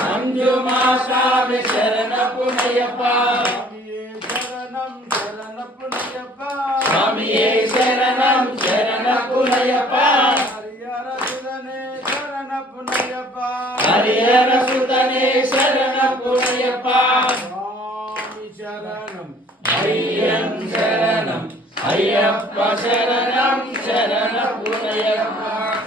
మంజు మాసామి శరణ పునయ్యప్ప స్వామియే శరణం శరణ పునయ్యప్ప హరిహర సుతనే శరణ పునయ్యప్ప అయ్యం శరణం అయ్యప్ప శరణం శరణ పునయ్యప్ప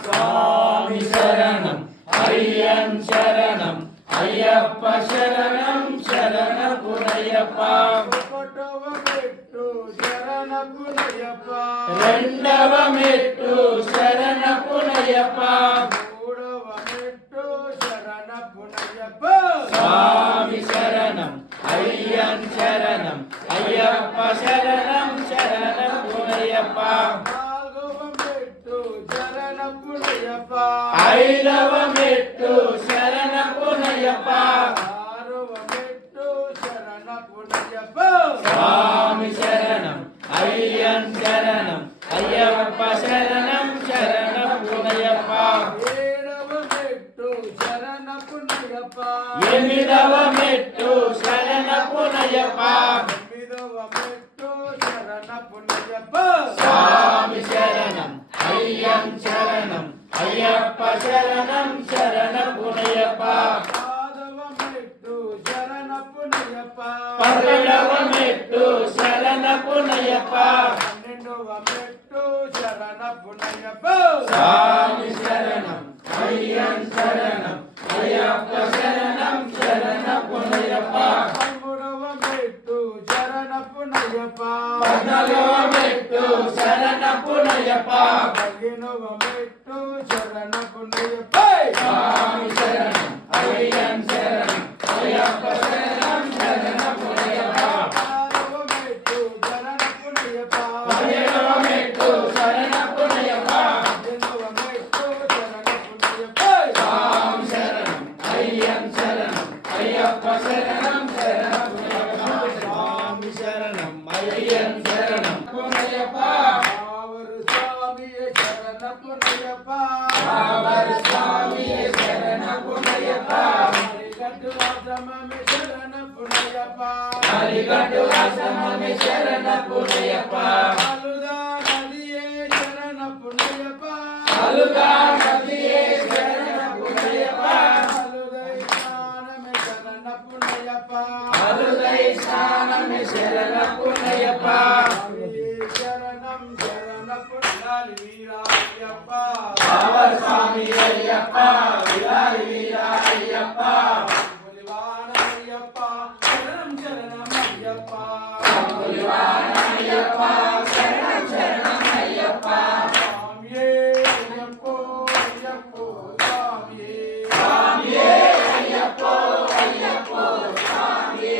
స్వామి శరణం అయ్యం శరణం అయ్యప్ప శరణం శరణ పునయ్యప్ప రెండవ మెట్టు శరణ పునయ్యప్ప స్వామి శరణం అయ్యం శరణం అయ్యప్ప శరణం శరణ పునయ్యప్ప ఐదవ మెట్టు శరణ పునయ్యప్ప స్వామి శరణం అయ్యం శరణం అయ్యప్ప శరణం శరణ పునయ్యప్ప ఎనిమిదవ మెట్టు శరణ పునయ్యప్ప స్వామి శరణం అయ్యం శరణం అయ్యప్ప శరణం శరణ పునయ్యప్ప పన్నెండవ మెట్టు శరణ పునయ్యప్ప స్వామి శరణం అయ్యం శరణం అయ్యప్ప శరణం శరణ పునయ్యప్ప పద్నాలుగవ మెట్టు శరణ పునయ్యప్ప స్వామి శరణం అయ్యం శరణం అయ్యప్ప శరణం శరణ పునయ్యప్ప పదిహేడవ మెట్టు శరణ పునయ్యప్ప స్వామి శరణం అయ్యం శరణం అయ్యప్ప శరణం శరణ పునయ్యప్ప స్వామి శరణం అయ్యం శరణం పునయ్యప్ప స్వామియే శరణ పునయ్యప్ప హరిగడ్డు ఆశ్రమమే శరణ పునయ్యప్ప అలుగా నదియే శరణ పునయ్యప్ప అలుదై స్నానమే శరణ పునయ్యప్ప పవర్ స్వామి అయ్యప్ప విలారి వీరా అయ్యప్ప అయ్యప్ప శరణం శరణం అయ్యప్ప స్వామియే అయ్యప్ప అయ్యప్ప స్వామియే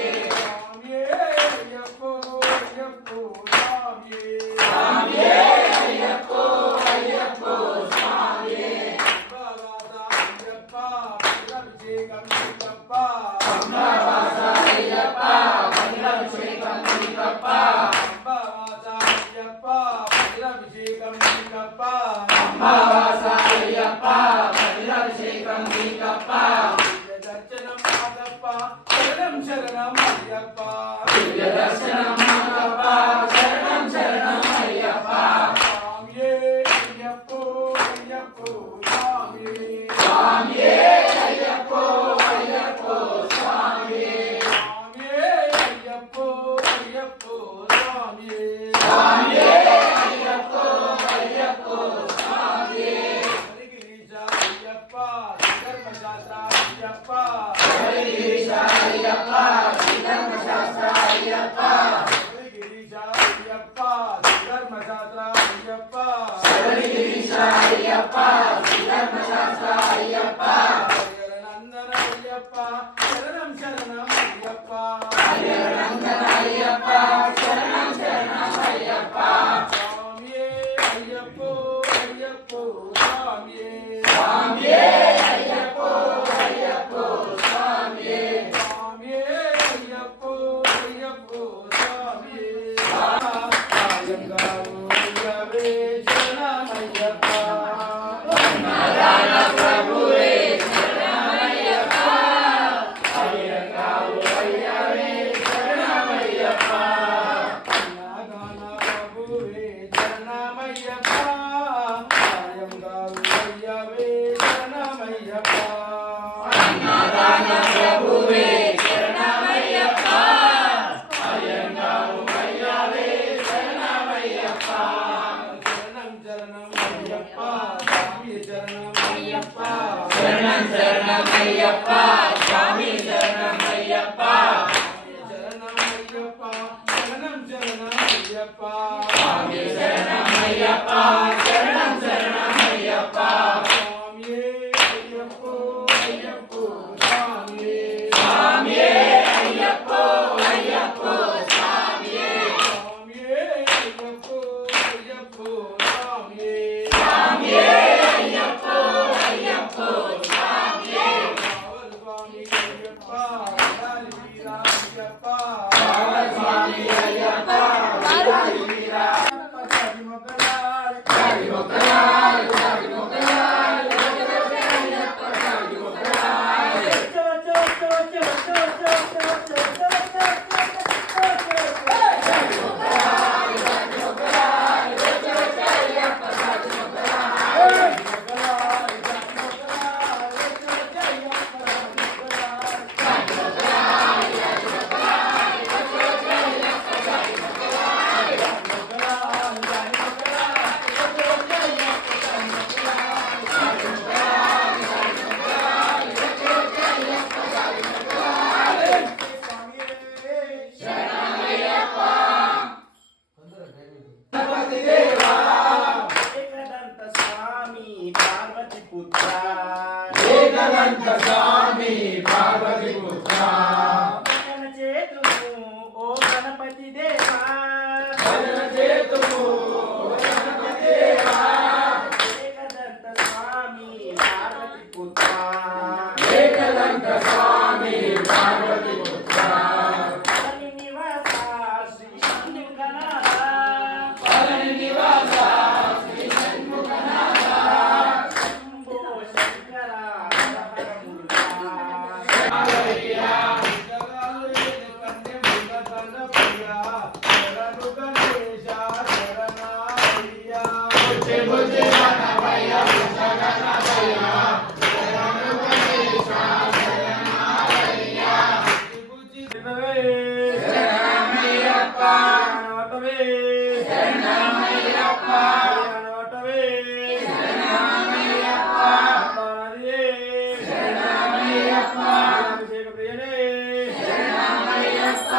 స్వామియే అయ్యప్ప అయ్యప్ప స్వామియే అంబవాస అయ్యప్ప అభిషేకం నీకప్ప అంబవాస అయ్యప్ప అభిషేకం నీకప్ప శరణం అయ్యప్ప దివ్య దర్శనం మాకప్ప శరణం శరణం అయ్యప్ప స్వామియే అయ్యప్ప అయ్యప్ప స్వామియే స్వామియే అయ్యప్ప అయ్యప్ప ధర్మశాస్త్ర అయ్యప్ప గిరీశ అయ్యప్ప ధర్మశాస్త్ర అయ్యప్ప గిరీశ అయ్యప్ప ధర్మశాస్త్ర అయ్యప్ప గిరీశ అయ్యప్ప ధర్మశాస్త్ర అయ్యప్ప నందన అయ్యప్ప శరణం శరణం అయ్యప్ప నందన అయ్యప్ప శరణం శరణం అయ్యప్ప స్వామియే అయ్యప్పో అయ్యప్పో స్వామియే స్వామియే అయ్యప్పో అయ్యప్పో స్వామియే స్వామియే అయ్యప్పో అయ్యప్పో స్వామియే అయ్యంగారు అయ్యవే శరణమయ్యప్ప నారాయణ ప్రభువే శరణమయ్యప్ప అయ్యగారు అయ్యవే శరణమయ్యప్ప నాగాన ప్రభువే శరణమయ్యప్ప అయ్యంగారు అయ్యవే శరణమయ్యప్ప నారాయణ ప్రభువే శరణమయ్యప్ప అయ్యగారు అయ్యవే శరణమయ్యప్ప శరణం శరణం అయ్యప్ప స్వామి శరణం అయ్యప్ప శరణం శరణమయ్యప్ప స్వామి శరణమయ్యప్ప శరణం అయ్యప్ప శరణం శరణం అయ్యప్ప స్వామి శరణమయ్యప్ప శరణం శరణమయ్యప్ప స్వామియే అయ్యప్పో అయ్యప్పో స్వామియే స్వామియే అయ్యప్పో అయ్యప్పో స్వామియే స్వామియే అయ్యప్పో అయ్యప్పో స్వామియే స్వామియే అయ్యప్పో అయ్యప్పో స్వామియే కావలి స్వామి అయ్యప్ప కాలి వీరా అయ్యప్ప స్వామి అయ్యప్ప విరాజి వీరా కాలి మొక్కలార కాలి మొక్కలారు కాలి మొక్కలారు అయ్యప్ప కాలి మొక్కలారు గణపతి దేవా ఏకదంత స్వామి పార్వతి పుత్ర ఏకదంత స్వామి పార్వతి పుత్ర భజన చేతుము ఓ గణపతి దేవా భజన చేతుము గణపతి దేవా ఏకదంత స్వామి పార్వతి పుత్ర ఏకదంత స్వామి పార్వతి పుత్ర పని నివాస శ్రీ షణ్ముఖనాథ పదని నివాస శ్రీ షణ్ముఖనాథ శంభో శంకర హర హర మురుగా హరయ్య జగాలే కన్య ముగతన ప్రియ శరణు గణేశ శరణాయ్య బుజ్జి బుజ్జి గణపయ్య బుజ్జ గణపయ్య శరణు గణేశ శరణాలయ్య బుజ్జి శరణమయ్యప్ప శరణమయ్యప్ప శరణమయ్యప్ప శరణమయ్యప్ప